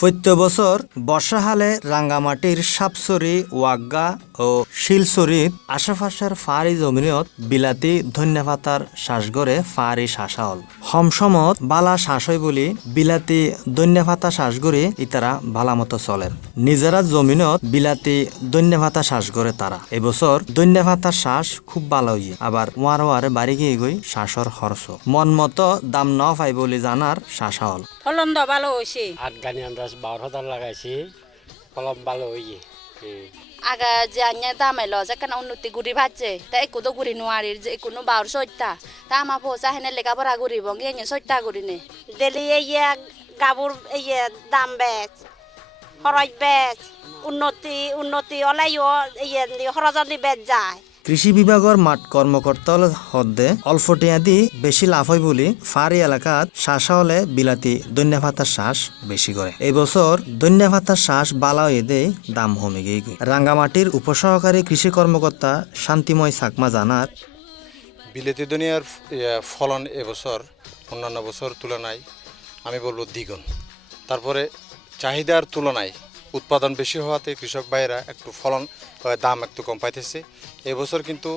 প্রত্যেক বছর বর্ষাকালে রাঙ্গামাটির সাপসরি ওয়াগ্গা ও শিলচরিত আশেপাশের ফারি জমিনত বিলাতি ধন্যপাতার শ্বাসগড়ে ফারি শ্বাসাল সমসমত বালা হয় বলি বিলাতি ধন্যপাতা শ্বাসগড়ে ইতারা ভালামতো চলেন নিজেরা জমিনত বিলাতি ধন্যপাতা শ্বাস করে তারা। এবছর ধন্যপাতার শ্বাস খুব ভালো হইয়ে আবার ওয়ার ওয়ারে বাড়ি গিয়ে গই শ্বাসর খরচ মন মতো দাম ন পাই বলে জানার শ্বাসা হল ফলন ভালো হয়েছে আমরা বারো হাজার লাগাইছি ফলন ভালো হইয়ে। আগা যে আন্য দামে ল যে কেন উন্নতি গুড়ি ভাজছে তা একো তো গুড়ি নোয়ারির যে কোনো বাউর সত্যা তা আমার পয়সা হেনে লেখাপড়া গুড়িব গিয়ে সত্যা গুড়ি নে। ডেলি ইয়ে গাবুর ইয়ে দাম বেচ খরচ বেচ উন্নতি উন্নতি ওলাইও ইয়ে খরচলি বেচ যায়। কৃষি বিভাগৰ মাঠ কৰ্মকৰ্তাৰ সদে অল্প টিয়া দি বেছি লাভ হয় বুলি ফাৰি এলেকাত শ্বাসা হলে বিলাতী দৈন্য ভাতাৰ শ্বাস বেছি কৰে এইবছৰ দৈন্য ভাতাৰ শ্বাস বালা এদে দাম কমি গই ৰাংগামাটিৰ উপসহকাৰী কৃষি কৰ্মকৰ্তা শান্তিময় চাকমা জানার, বিলেতি দুনিয়ার ফলন এবছর অন্যান্য বছর তুলনায় আমি বলব দ্বিগুণ। তারপরে চাহিদার তুলনায় উৎপাদন বেশি হওয়াতে কৃষক ভাইয়েরা একটু ফলন দাম একটু কম পাইতেছে। এবছর কিন্তু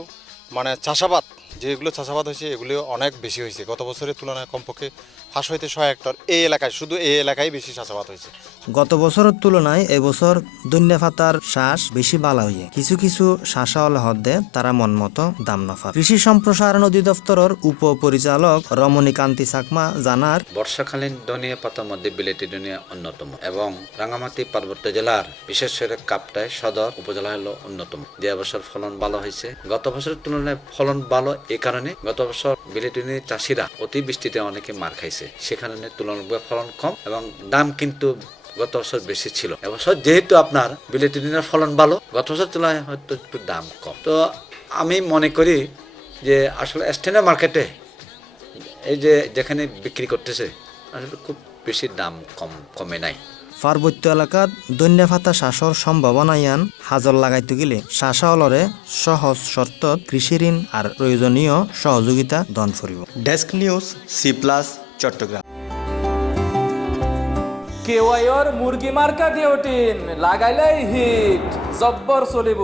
মানে চাষাবাদ যেগুলো চাষাবাদ হয়েছে এগুলো অনেক বেশি হয়েছে। গত বছরের তুলনায় কমপক্ষে ফাঁস হইতে ছয় হেক্টর এই এলাকায় শুধু এই এলাকায় বেশি চাষাবাদ হয়েছে। গত বছরের তুলনায় এবছর দৈন্য ভাতার শ্বাস বেশি বালা হইয়ে কিছু কিছু শ্বাসা হলে হদে তারা মন মতো দাম নফা কৃষি সম্প্রসারণ অধিদপ্তরের উপপরিচালক রমণীকান্তি চাকমা জানার বর্ষাকালীন ধনিয়া পাতার মধ্যে বিলেতি ধনিয়া অন্যতম এবং রাঙামাটি পার্বত্য জেলার বিশেষ করে কাপ্তায় সদর উপজেলা হলো অন্যতম। যে বছর ফলন ভালো হয়েছে। গত বছরের তুলনায় ফলন ভালো এ কারণে গত বছর বিলেতি ধনিয়া চাষিরা অতিবৃষ্টিতে অনেকে মার খাইছে। সেখানে তুলনামূলক ফলন কম এবং দাম কিন্তু গত বছর বেশি ছিল। এবছর যেহেতু আপনার বিলেতি ধনিয়ার ফলন ভালো, গত বছর তুলনায় হয়তো একটু দাম কম। তো আমি মনে করি যে আসলে স্ট্যান্ডার্ড মার্কেটে এই যে যেখানে বিক্রি করতেছে, আসলে খুব বেশি দাম কম কমে নাই। পার্বত্য এলাকাত দৈন্য ভাতা শ্বাসর সম্ভাৱনা ইয়ান হাজর লাগাইতে গেলে শ্বাসাওলরে সহজ শর্তত কৃষি ঋণ আর প্রয়োজনীয় সহযোগিতা দন ফুরিব desk news C plus Chittagong. কেওয়াইর মুরগি মার্কা কেওটিন লাগাইলেই হিট জব্বর চলিব।